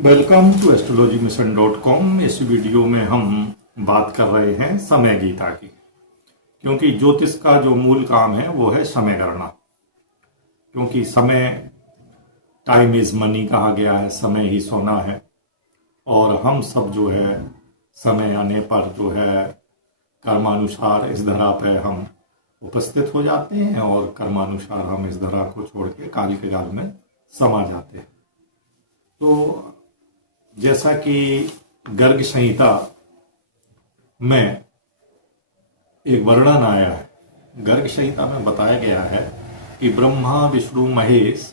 Welcome to astrologymission.com। इस video में हम बात कर रहे हैं समय गीता की, क्योंकि ज्योतिष का जो मूल काम है वो है समय गणना। क्योंकि समय, टाइम इज मनी कहा गया है, समय ही सोना है। और हम सब जो है समय आने पर जो है कर्मानुसार इस धरा पे हम उपस्थित हो जाते हैं और कर्मानुसार हम इस धरा को छोड़ के काल के गाल में समा जाते हैं। तो जैसा कि गर्ग संहिता में एक वर्णन आया है, गर्ग संहिता में बताया गया है कि ब्रह्मा विष्णु महेश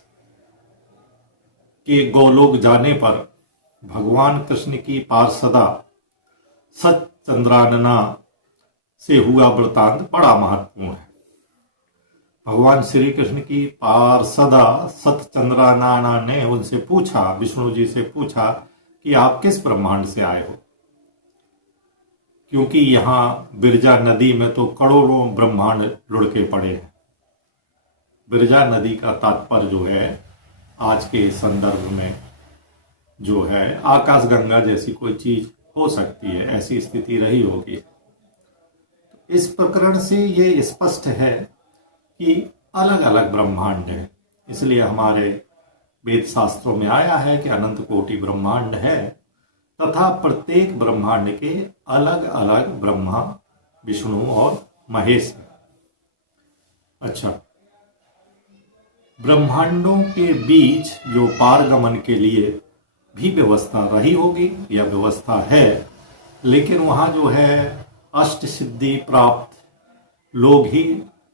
के गोलोक जाने पर भगवान कृष्ण की पार्षदा सतचंद्रानना से हुआ वृतांत बड़ा महत्वपूर्ण है। भगवान श्री कृष्ण की पार्षदा सतचंद्रानना ने उनसे पूछा, विष्णु जी से पूछा कि आप किस ब्रह्मांड से आए हो, क्योंकि यहां बिरजा नदी में तो करोड़ों ब्रह्मांड लुढ़के पड़े हैं। बिरजा नदी का तात्पर्य जो है आज के संदर्भ में जो है आकाशगंगा जैसी कोई चीज हो सकती है, ऐसी स्थिति रही होगी। इस प्रकरण से ये स्पष्ट है कि अलग अलग ब्रह्मांड है। इसलिए हमारे वेद शास्त्रों में आया है कि अनंत कोटि ब्रह्मांड है तथा प्रत्येक ब्रह्मांड के अलग अलग ब्रह्मा विष्णु और महेश है। अच्छा, ब्रह्मांडों के बीच जो पारगमन के लिए भी व्यवस्था रही होगी या व्यवस्था है, लेकिन वहां जो है अष्ट सिद्धि प्राप्त लोग ही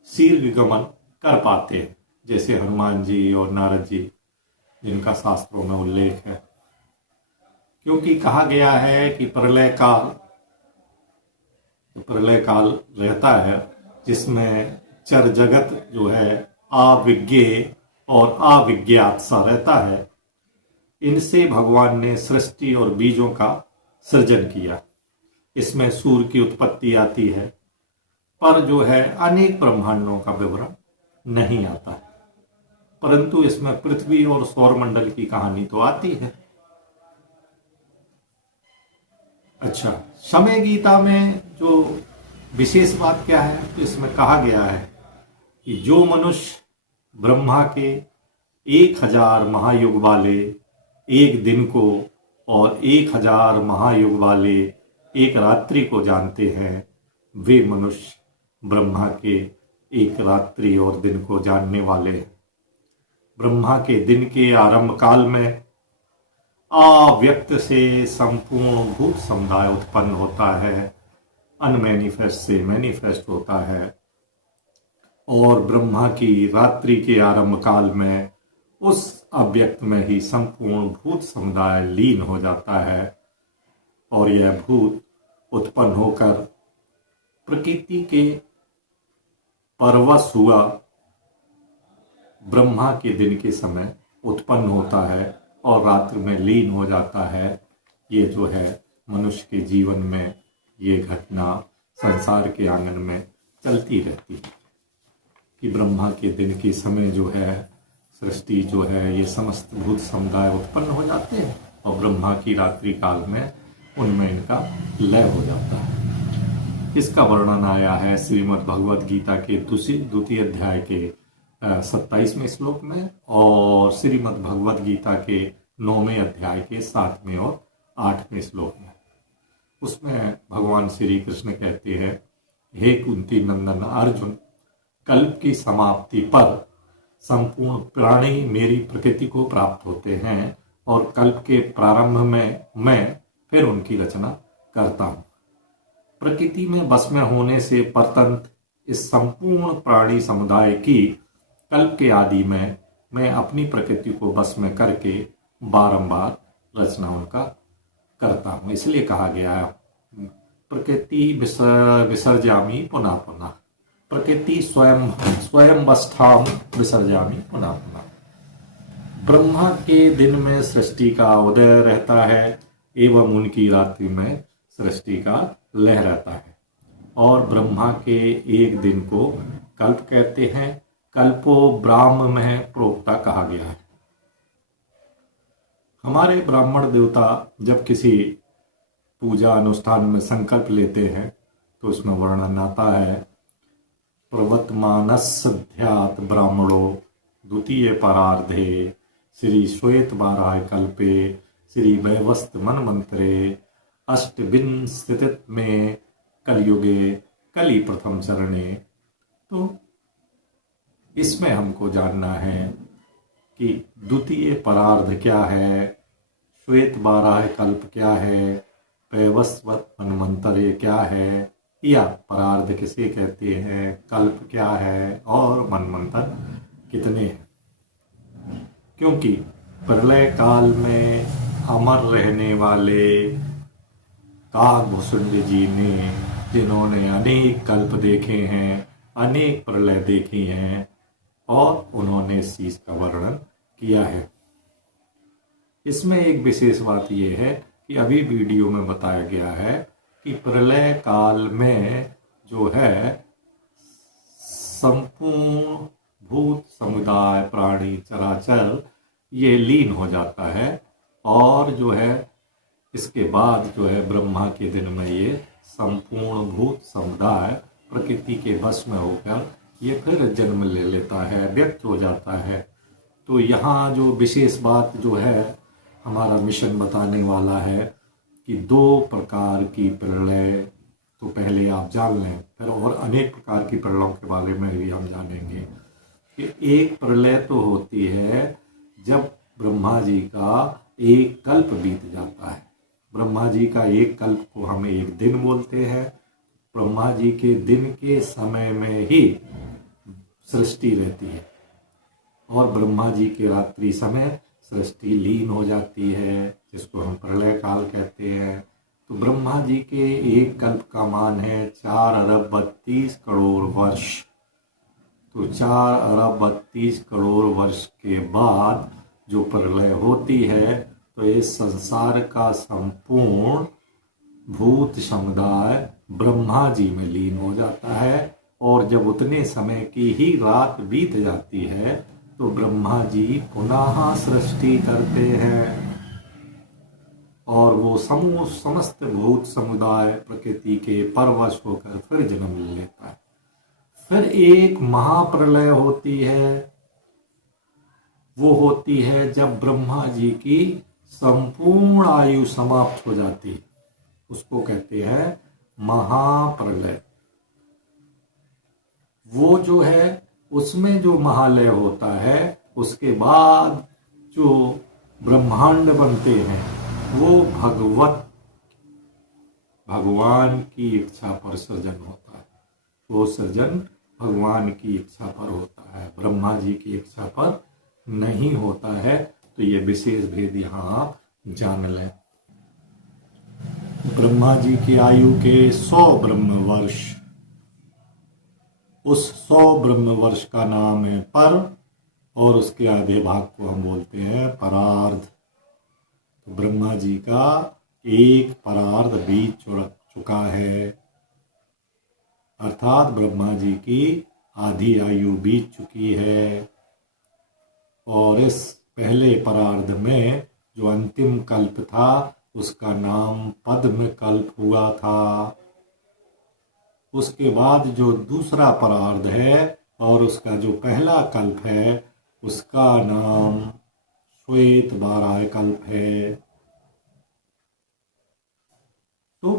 शीर्घ गमन कर पाते हैं, जैसे हनुमान जी और नारद जी, जिनका शास्त्रों में उल्लेख है। क्योंकि कहा गया है कि प्रलय काल रहता है जिसमें चर जगत जो है अविज्ञेय और अविज्ञात सा रहता है। इनसे भगवान ने सृष्टि और बीजों का सृजन किया। इसमें सूर्य की उत्पत्ति आती है, पर जो है अनेक ब्रह्मांडों का विवरण नहीं आता है। परंतु इसमें पृथ्वी और सौरमंडल की कहानी तो आती है। अच्छा, समय गीता में जो विशेष बात क्या है, तो इसमें कहा गया है कि जो मनुष्य ब्रह्मा के 1000 महायुग वाले एक दिन को और 1000 महायुग वाले एक रात्रि को जानते हैं, वे मनुष्य ब्रह्मा के एक रात्रि और दिन को जानने वाले हैं। ब्रह्मा के दिन के आरंभ काल में अव्यक्त से संपूर्ण भूत समुदाय उत्पन्न होता है, अनमैनिफेस्ट से मैनिफेस्ट होता है। और ब्रह्मा की रात्रि के आरंभ काल में उस अव्यक्त में ही संपूर्ण भूत समुदाय लीन हो जाता है और यह भूत उत्पन्न होकर प्रकृति के परवश हुआ ब्रह्मा के दिन के समय उत्पन्न होता है और रात्रि में लीन हो जाता है। ये जो है मनुष्य के जीवन में ये घटना संसार के आंगन में चलती रहती है कि ब्रह्मा के दिन के समय जो है सृष्टि जो है ये समस्त भूत समुदाय उत्पन्न हो जाते हैं और ब्रह्मा की रात्रि काल में उनमें इनका लय हो जाता है। इसका वर्णन आया है श्रीमद् भगवद गीता के द्वितीय अध्याय के 27वें श्लोक में और श्रीमद् भगवद गीता के 9वें अध्याय के 7वें और 8वें श्लोक में। उसमें भगवान श्री कृष्ण कहते हैं, हे कुंती नंदन अर्जुन, कल्प की समाप्ति पर संपूर्ण प्राणी मेरी प्रकृति को प्राप्त होते हैं और कल्प के प्रारंभ में मैं फिर उनकी रचना करता हूँ। प्रकृति में बस में होने से परतंत्र इस संपूर्ण प्राणी समुदाय की कल्प के आदि में मैं अपनी प्रकृति को बस में करके बारंबार रचना उनका करता हूँ। इसलिए कहा गया है प्रकृति विसर्जामि पुनः पुनः, प्रकृति स्वयं वस्थाम विसर्जामि पुनः पुनः। ब्रह्मा के दिन में सृष्टि का उदय रहता है एवं उनकी रात्रि में सृष्टि का लय रहता है। और ब्रह्मा के एक दिन को कल्प कहते हैं। कल्पो ब्राह्म में प्रोक्ता कहा गया है। हमारे ब्राह्मण देवता जब किसी पूजा अनुष्ठान में संकल्प लेते हैं तो उसमें वर्णन आता है, प्रवर्तमानस्सध्यात् ब्राह्मणो द्वितीय परार्धे श्री श्वेत बाराह कल्पे श्री वैवस्त मनमंत्रे अष्टविंशतित में कलयुगे कली प्रथम चरणे। तो इसमें हमको जानना है कि द्वितीय परार्ध क्या है, श्वेत बाराह कल्प क्या है, वैवस्वत मनमंत्र क्या है, या परार्ध किसे कहते हैं, कल्प क्या है और मनमंत्र कितने हैं। क्योंकि प्रलय काल में अमर रहने वाले काकभूषुंड जी ने, जिन्होंने अनेक कल्प देखे हैं, अनेक प्रलय देखी हैं, और उन्होंने इस चीज का वर्णन किया है। इसमें एक विशेष बात यह है कि अभी वीडियो में बताया गया है कि प्रलय काल में जो है संपूर्ण भूत समुदाय प्राणी चराचर ये लीन हो जाता है, और जो है इसके बाद जो है ब्रह्मा के दिन में ये संपूर्ण भूत समुदाय प्रकृति के वश में होकर ये फिर जन्म ले लेता है, व्यक्त हो जाता है। तो यहाँ जो विशेष बात जो है हमारा मिशन बताने वाला है कि 2 प्रकार की प्रलय तो पहले आप जान लें, फिर और अनेक प्रकार की प्रलयों के बारे में भी हम जानेंगे। कि एक प्रलय तो होती है जब ब्रह्मा जी का एक कल्प बीत जाता है। ब्रह्मा जी का एक कल्प को हम एक दिन बोलते हैं। ब्रह्मा जी के दिन के समय में ही सृष्टि रहती है, और ब्रह्मा जी के रात्रि समय सृष्टि लीन हो जाती है, जिसको हम प्रलय काल कहते हैं। तो ब्रह्मा जी के एक कल्प का मान है 4 अरब 32 करोड़ वर्ष। तो 4 अरब 32 करोड़ वर्ष के बाद जो प्रलय होती है तो इस संसार का संपूर्ण भूत समुदाय ब्रह्मा जी में लीन हो जाता है। और जब उतने समय की ही रात बीत जाती है तो ब्रह्मा जी पुनः सृष्टि करते हैं, और वो समस्त भूत समुदाय प्रकृति के परवश होकर फिर जन्म ले लेता है। फिर एक महाप्रलय होती है, वो होती है जब ब्रह्मा जी की संपूर्ण आयु समाप्त हो जाती है, उसको कहते हैं महाप्रलय। वो जो है उसमें जो महालय होता है उसके बाद जो ब्रह्मांड बनते हैं वो भगवान की इच्छा पर सृजन होता है। वो सृजन भगवान की इच्छा पर होता है, ब्रह्मा जी की इच्छा पर नहीं होता है। तो ये विशेष भेद यहाँ आप जान लें। ब्रह्मा जी की आयु के 100 ब्रह्म वर्ष, उस 100 ब्रह्म वर्ष का नाम है पर, और उसके आधे भाग को हम बोलते हैं परार्ध। तो ब्रह्मा जी का एक परार्ध बीत चुका है, अर्थात ब्रह्मा जी की आधी आयु बीत चुकी है। और इस पहले परार्ध में जो अंतिम कल्प था उसका नाम पद्म कल्प हुआ था। उसके बाद जो दूसरा परार्ध है और उसका जो पहला कल्प है उसका नाम श्वेत बाराह कल्प है। तो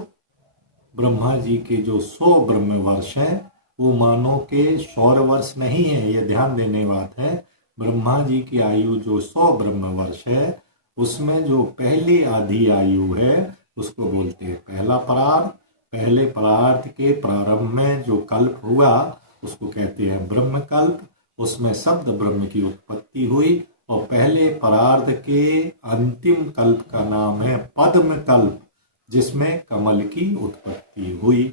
ब्रह्मा जी के जो 100 ब्रह्म वर्ष हैं वो मानो के सौर वर्ष नहीं है, ये ध्यान देने बात है। ब्रह्मा जी की आयु जो 100 ब्रह्म वर्ष है उसमें जो पहली आधी आयु है उसको बोलते हैं पहला परार्ध। पहले परार्थ के प्रारंभ में जो कल्प हुआ उसको कहते हैं ब्रह्म कल्प। उसमें शब्द ब्रह्म की उत्पत्ति हुई, और पहले परार्ध के अंतिम कल्प का नाम है पद्म कल्प, जिसमें कमल की उत्पत्ति हुई।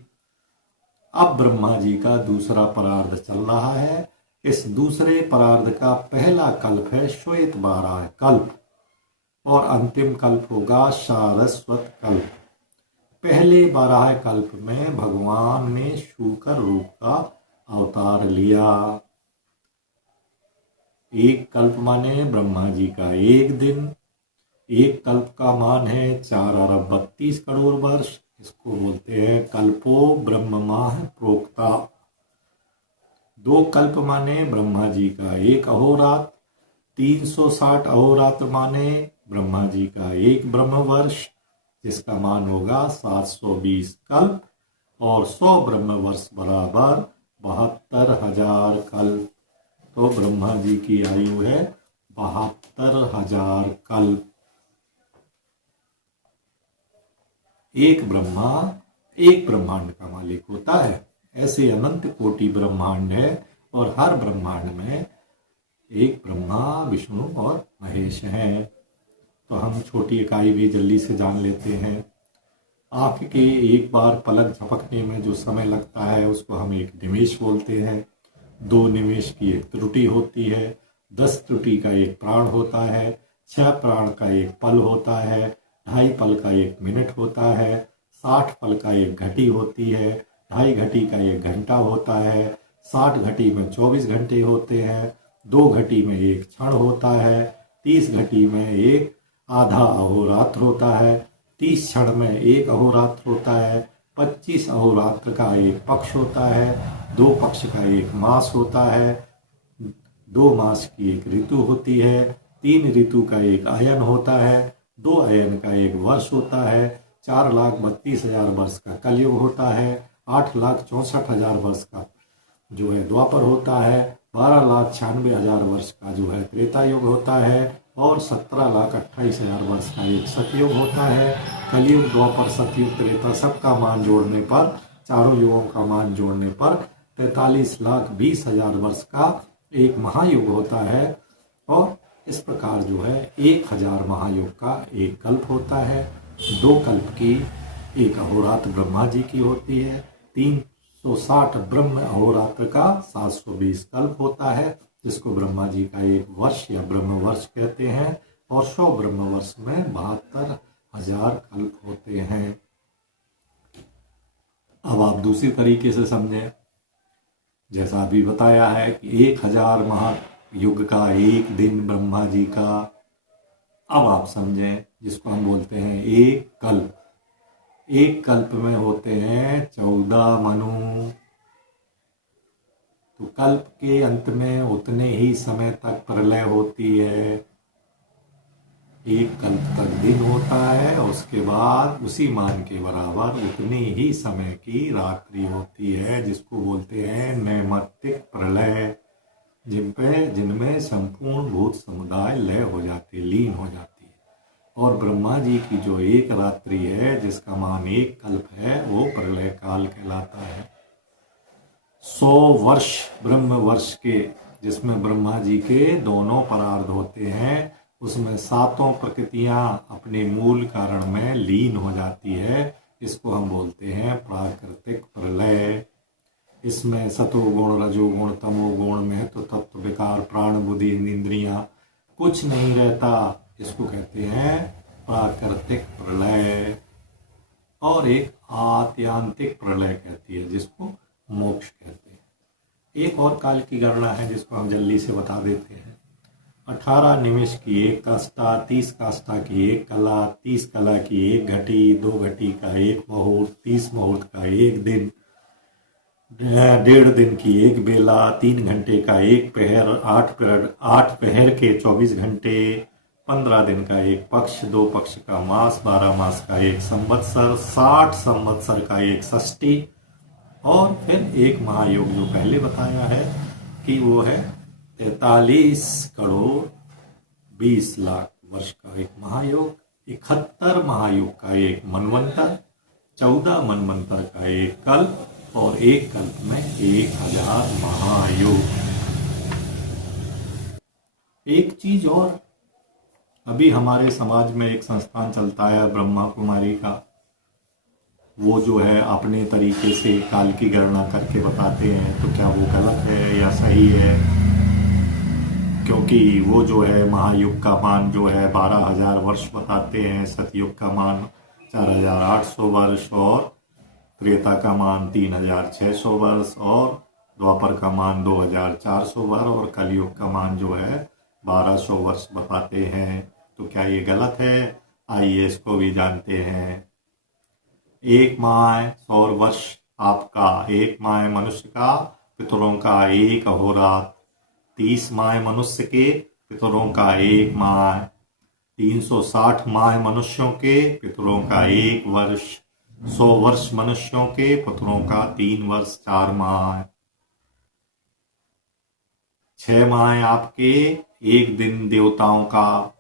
अब ब्रह्मा जी का दूसरा परार्ध चल रहा है। इस दूसरे परार्ध का पहला कल्प है श्वेत बाराह कल्प, और अंतिम कल्प होगा सारस्वत कल्प। पहले बाराह कल्प में भगवान ने शूकर रूप का अवतार लिया। एक कल्प माने ब्रह्मा जी का एक दिन, एक कल्प का मान है 4 अरब 32 करोड़ वर्ष। इसको बोलते हैं कल्पो ब्रह्ममाह प्रोक्ता। 2 कल्प माने ब्रह्मा जी का 1 अहोरात्र, 360 अहोरात्र माने ब्रह्मा जी का 1 ब्रह्मवर्ष, जिसका मान होगा 720 कल्प, और 100 ब्रह्मवर्ष बराबर 72,000 कल्प। तो ब्रह्मा जी की आयु है 72,000 कल्प। एक ब्रह्मा एक ब्रह्मांड का मालिक होता है। ऐसे अनंत कोटि ब्रह्मांड है और हर ब्रह्मांड में एक ब्रह्मा, विष्णु और महेश हैं। तो हम छोटी इकाई भी जल्दी से जान लेते हैं। आँख के एक बार पलक झपकने में जो समय लगता है उसको हम एक निमेष बोलते हैं। 2 निमेष की एक त्रुटि होती है, 10 त्रुटि का एक प्राण होता है, 6 प्राण का एक पल होता है, 2.5 पल का एक मिनट होता है, 60 पल का एक घटी होती है, 2.5 घटी का एक घंटा होता है, 60 घटी में 24 घंटे होते हैं, 2 घटी में एक क्षण होता है, 30 घटी में एक आधा अहोरात्र होता है, 30 क्षण में एक अहोरात्र होता है, 25 अहोरात्र का एक पक्ष होता है, 2 पक्ष का एक मास होता है, 2 मास की एक ऋतु होती है, 3 ऋतु का एक अयन होता है, 2 अयन का एक वर्ष होता है, 4,32,000 वर्ष का कलयुग होता है, 8,64,000 वर्ष का जो है द्वापर होता है, 12,96,000 वर्ष का जो है त्रेता युग होता है, और 17,28,000 वर्ष का एक सतयुग होता है। कलयुग, द्वापर, सतयुग, त्रेता सबका मान जोड़ने पर, चारों युगों का मान जोड़ने पर 43,20,000 वर्ष का एक महायुग होता है। और इस प्रकार जो है 1,000 महायुग का एक कल्प होता है। 2 कल्प की एक अहोरात्र ब्रह्मा जी की होती है, 360 ब्रह्म अहोरात्र का 720 कल्प होता है, जिसको ब्रह्मा जी का एक वर्ष या ब्रह्म वर्ष कहते हैं, और 100 ब्रह्म वर्ष में 72,000 कल्प होते हैं। अब आप दूसरी तरीके से समझें। जैसा अभी बताया है कि 1,000 महायुग का एक दिन ब्रह्मा जी का। अब आप समझें, जिसको हम बोलते हैं एक कल्प। एक कल्प में होते हैं 14 मनु। तो कल्प के अंत में उतने ही समय तक प्रलय होती है। एक कल्प तक दिन होता है, उसके बाद उसी मान के बराबर उतने ही समय की रात्रि होती है, जिसको बोलते हैं नैमित्तिक प्रलय, जिनमें संपूर्ण भूत समुदाय लय हो जाते, लीन हो जाती है। और ब्रह्मा जी की जो एक रात्रि है, जिसका मान एक कल्प है, वो प्रलय काल कहलाता है। 100 वर्ष ब्रह्म वर्ष के, जिसमें ब्रह्मा जी के दोनों परार्ध होते हैं, उसमें 7 प्रकृतियां अपने मूल कारण में लीन हो जाती है। इसको हम बोलते हैं प्राकृतिक प्रलय। इसमें सतोगुण, रजोगुण, तमोगुण, महत्व, तत्व, विकार, प्राण, बुद्धि, इंद्रियां कुछ नहीं रहता। इसको कहते हैं प्राकृतिक प्रलय। और एक आत्यांतिक प्रलय कहती है, जिसको मोक्ष कहते हैं। एक और काल की गणना है, जिसको हम जल्दी से बता देते हैं। 18 निमिष की एक काष्ठा, 30 काष्ठा की एक कला, 30 कला की एक घटी, 2 घटी का एक मुहूर्त, 30 मुहूर्त का एक दिन, 1.5 दिन की एक बेला, 3 घंटे का एक पहर, 8 पहर के 24 घंटे, 15 दिन का एक पक्ष, 2 पक्ष का मास, 12 मास का एक संवत्सर, 60 संवत्सर का एक षष्ठी, और फिर एक महायोग जो पहले बताया है कि वो है 43 करोड़ 20 लाख वर्ष का एक महायोग, 71 महायोग का एक मनवंतर, 14 मनवंतर का एक कल्प, और एक कल्प में 1,000 महायोग। एक चीज और, अभी हमारे समाज में एक संस्थान चलता है ब्रह्मा कुमारी का। वो जो है अपने तरीके से काल की गणना करके बताते हैं, तो क्या वो गलत है या सही है? क्योंकि वो जो है महायुग का मान जो है 12,000 वर्ष बताते हैं, सतयुग का मान 4,800 वर्ष, और त्रेता का मान 3,600 वर्ष, और द्वापर का मान 2,400 वर्ष, और कलयुग का मान जो है 1,200 वर्ष बताते हैं। तो क्या ये गलत है? आइए इसको भी जानते हैं। 1 माह सौर वर्ष आपका, 1 माह मनुष्य का, पितरों का 1 अहोरात्र। 30 माह मनुष्य के, पितरों का 1 माह। 360 माह मनुष्यों के, पितरों का 1 वर्ष। 100 वर्ष मनुष्यों के, पितरों का 3 वर्ष 4 माह। 6 माह आपके, 1 दिन देवताओं का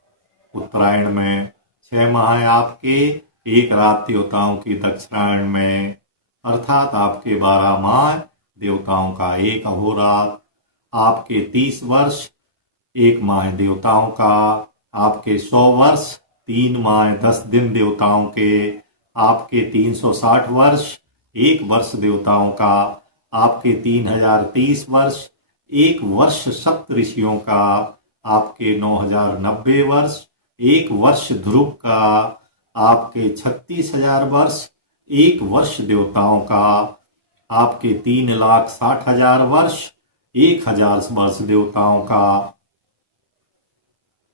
उत्तरायण में। 6 माह आपके, 1 रात देवताओं की दक्षिणायण में। अर्थात आपके 12 माह, देवताओं का 1 अहोरात्र। आपके 30 वर्ष, 1 माह देवताओं का। आपके 100 वर्ष, 3 माह 10 दिन देवताओं के। आपके 360 वर्ष, 1 वर्ष देवताओं का। आपके 3030 वर्ष, 1 वर्ष सप्त ऋषियों का। आपके 9090 वर्ष, 1 वर्ष ध्रुव का। आपके 36,000 वर्ष, 1 वर्ष देवताओं का। आपके 3,60,000 वर्ष, 1,000 वर्ष देवताओं का।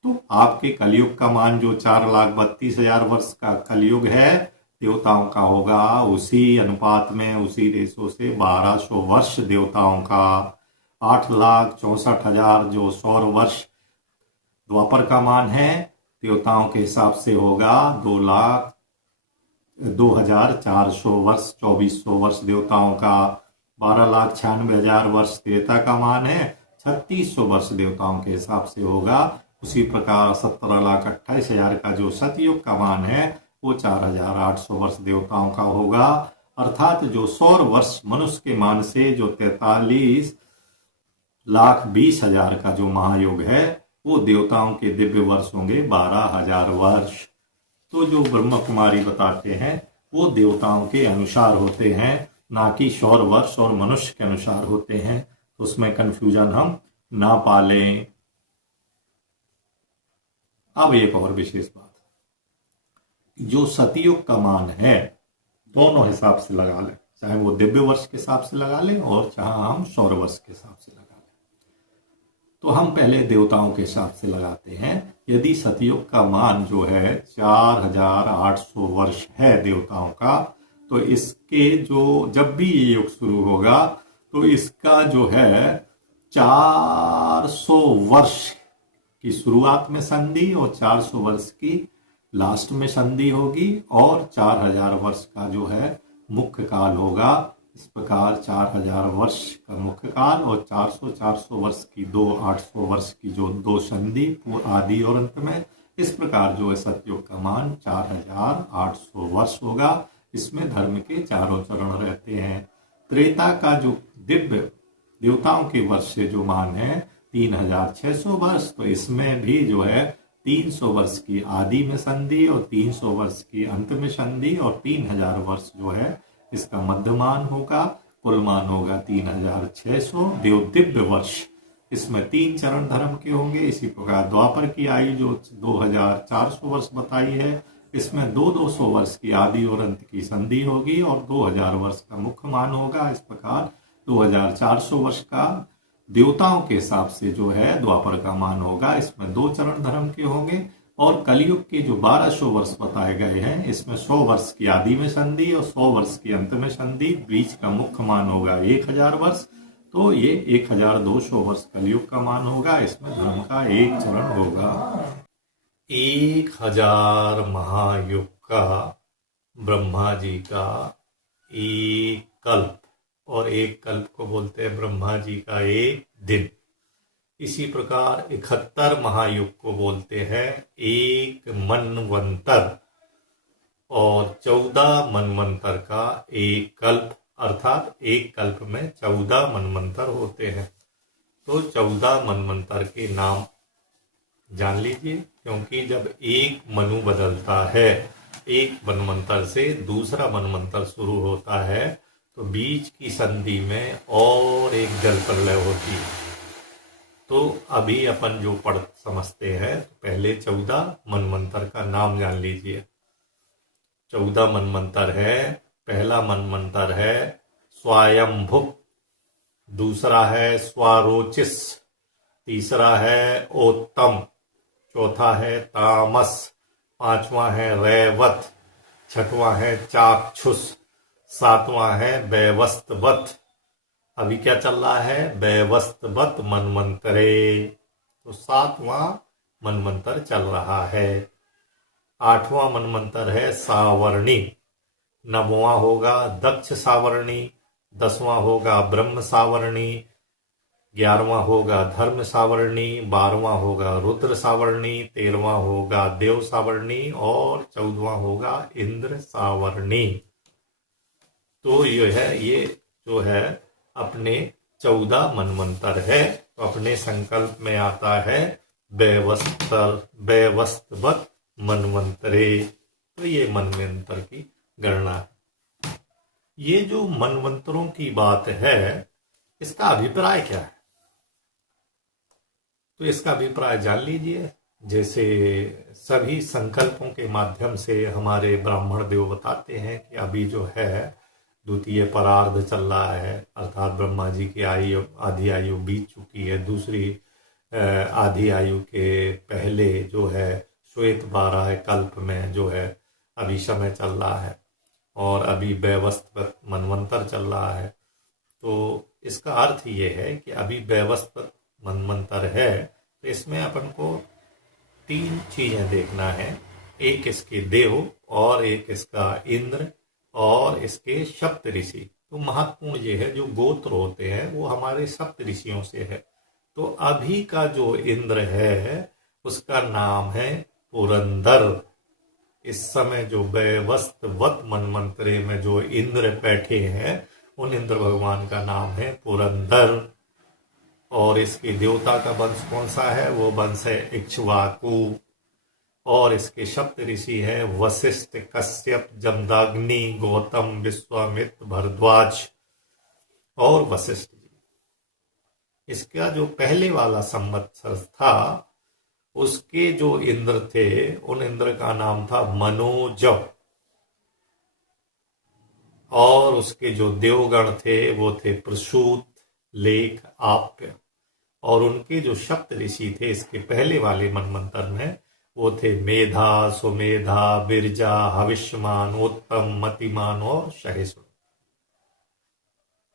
तो आपके कलयुग का मान जो 4,32,000 वर्ष का कलयुग है देवताओं का होगा, उसी अनुपात में, उसी रेशो से 1200 वर्ष देवताओं का। 8,64,000 जो सौर वर्ष द्वापर का मान है देवताओं के हिसाब से होगा 2,0400 वर्ष, 2400 वर्ष देवताओं का। 12,96,000 वर्ष त्रेता का मान है, 3600 वर्ष देवताओं के हिसाब से होगा। उसी प्रकार 17,28,000 का जो सतयुग का मान है वो 4,800 वर्ष देवताओं का होगा। अर्थात जो सौर वर्ष मनुष्य के मान से जो 43,20,000 का जो महायोग है वो देवताओं के दिव्य वर्ष होंगे 12,000 वर्ष। तो जो ब्रह्म कुमारी बताते हैं वो देवताओं के अनुसार होते हैं, ना कि सौर वर्ष और मनुष्य के अनुसार होते हैं। तो उसमें कंफ्यूजन हम ना पालें। अब एक और विशेष बात, जो सतयुग का मान है दोनों हिसाब से लगा लें, चाहे वो दिव्य वर्ष के हिसाब से लगा लें और चाहे हम सौर वर्ष के हिसाब से लगा लें। तो हम पहले देवताओं के हिसाब से लगाते हैं। यदि सतयुग का मान जो है 4,800 वर्ष है देवताओं का, तो इसके जो जब भी ये युग शुरू होगा तो इसका जो है 400 वर्ष की शुरुआत में संधि और 400 वर्ष की लास्ट में संधि होगी और 4,000 वर्ष का जो है मुख्य काल होगा। इस प्रकार 4,000 वर्ष का मुख्य काल और 400 वर्ष की 800 वर्ष की जो 2 संधि आदि और अंत में, इस प्रकार जो है सतयुग का मान 4,800 वर्ष होगा। इसमें धर्म के चारों चरण रहते हैं। त्रेता का जो दिव्य देवताओं के वर्ष से जो मान है 3,600 वर्ष, तो इसमें भी जो है 300 वर्ष की आदि में संधि और 300 वर्ष की अंत में संधि और 3,000 वर्ष जो है इसका मध्यमान होगा। कुल मान होगा 3,600 दिव्य वर्ष। इसमें 3 चरण धर्म के होंगे। इसी प्रकार द्वापर की आयु जो 2,400 वर्ष बताई है, इसमें 200 वर्ष की आदि और अंत की संधि होगी और 2,000 वर्ष का मुख्य मान होगा। इस प्रकार 2,400 वर्ष का देवताओं के हिसाब से जो है द्वापर का मान होगा। इसमें 2 चरण धर्म के होंगे। और कलयुग के जो 1,200 वर्ष बताए गए हैं, इसमें 100 वर्ष की आदि में संधि और 100 वर्ष की अंत में संधि, बीच का मुख्य मान होगा 1,000 वर्ष। तो ये 1,200 वर्ष कलयुग का मान होगा। इसमें धर्म का 1 चरण होगा। 1,000 महायुग का ब्रह्मा जी का 1 कल्प, और 1 कल्प को बोलते हैं ब्रह्मा जी का 1 दिन। इसी प्रकार 71 महायुग को बोलते हैं 1 मनवंतर और 14 मनवंतर का 1 कल्प। अर्थात 1 कल्प में 14 मनवंतर होते हैं। तो 14 मनवंतर के नाम जान लीजिए, क्योंकि जब एक मनु बदलता है, एक मनवंतर से दूसरा मनवंतर शुरू होता है, तो बीच की संधि में और एक जल प्रलय होती है। तो अभी अपन जो पढ़ समझते हैं, पहले 14 मनवंतर का नाम जान लीजिए। 14 मनवंतर है। पहला मनवंतर है स्वायंभुव, दूसरा है स्वारोचिस, तीसरा है ओत्तम, चौथा है तामस, पांचवा है रैवत, छठवां है चाक्षुष, सातवां है वैवस्वत। अभी क्या चल रहा है? वैवस्वत मनवंतरे। तो सातवां मनवंतर चल रहा है। आठवां मनवंतर है सावर्णी, नौवां होगा दक्ष सावर्णी, 10वां होगा ब्रह्म सावर्णी, 11वां होगा धर्म सावर्णी, 12वां होगा रुद्र सावर्णी, 13वां होगा देव सावर्णी और 14वां होगा इंद्र सावर्णी। तो ये जो है अपने 14 मनवंतर है। तो अपने संकल्प में आता है वैवस्वत मनवंतरे। तो ये मनवंतर की गणना है। ये जो मनवंतरों की बात है, इसका अभिप्राय क्या है? तो इसका अभिप्राय जान लीजिए। जैसे सभी संकल्पों के माध्यम से हमारे ब्राह्मण देव बताते हैं कि अभी जो है द्वितीय परार्ध चल रहा है, अर्थात ब्रह्मा जी की आयु आधी आयु बीत चुकी है। दूसरी आधी आयु के पहले जो है श्वेत 12 कल्प में जो है अभी समय चल रहा है और अभी वैवस्वत मनवंतर चल रहा है। तो इसका अर्थ ये है कि अभी वैवस्वत मनवंतर है। तो इसमें अपन को 3 चीजें देखना है। एक इसके देव और एक इसका इंद्र और इसके सप्त ऋषि। तो महत्वपूर्ण ये है, जो गोत्र होते हैं वो हमारे सप्त ऋषियों से है। तो अभी का जो इंद्र है उसका नाम है पुरंदर। इस समय जो वैवस्वत मनवंतरे में जो इंद्र बैठे हैं उन इंद्र भगवान का नाम है पुरंदर। और इसके देवता का वंश कौन सा है? वो वंश है इक्ष्वाकु। और इसके सप्त ऋषि है वशिष्ठ, कश्यप, जमदाग्नि, गौतम, विश्वामित्र, भरद्वाज और वशिष्ठ जी। इसका जो पहले वाला संवत्सर था उसके जो इंद्र थे उन इंद्र का नाम था मनोज। और उसके जो देवगण थे वो थे प्रसूत, लेख, आप्य। और उनके जो सप्त ऋषि थे इसके पहले वाले मनवंतर में वो थे मेधा, सुमेधा, बिरजा, हविष्यमान, उत्तम, मतिमान और सहिष्णु।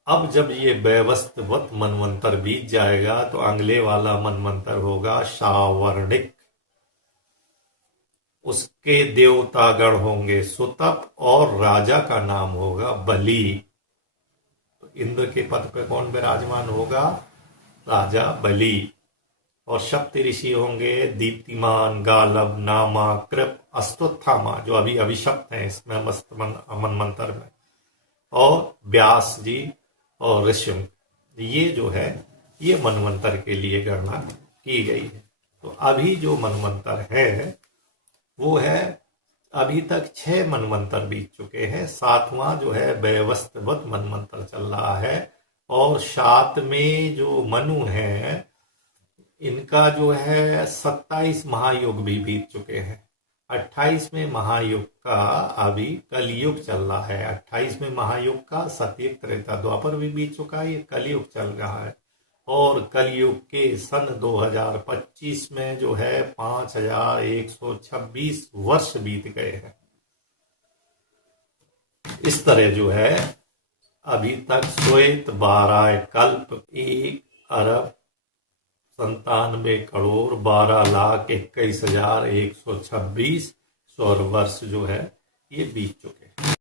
अब जब ये वैवस्वत मनवंतर बीत जाएगा तो अगले वाला मनवंतर होगा सावर्णिक। उसके देवतागण होंगे सुतप और राजा का नाम होगा बलि। तो इंद्र के पद पे कौन विराजमान होगा? राजा बलि। और सप्त ऋषि होंगे दीप्तिमान, गालब, नामा, कृप, अस्तुत्थामा जो अभी अभिशप्त हैं इसमें मनवंतर में, और व्यास जी और ऋषि। ये जो है ये मनवंतर के लिए गणना की गई है। तो अभी जो मनवंतर है वो है, अभी तक 6 मनवंतर बीत चुके हैं। 7वां जो है वैवस्वत मनवंतर चल रहा है। और 7 में जो मनु है इनका जो है 27 महायुग भी बीत चुके हैं। 28वें महायुग का अभी कलयुग चल रहा है। 28वें महायुग का सतयुग, त्रेता, द्वापर भी बीत चुका है। ये कलयुग चल रहा है। और कलयुग के सन 2025 में जो है 5126 वर्ष बीत गए हैं। इस तरह जो है अभी तक श्वेत 12 कल्प 1,97,12,21,126 सौर वर्ष जो है ये बीत चुके हैं।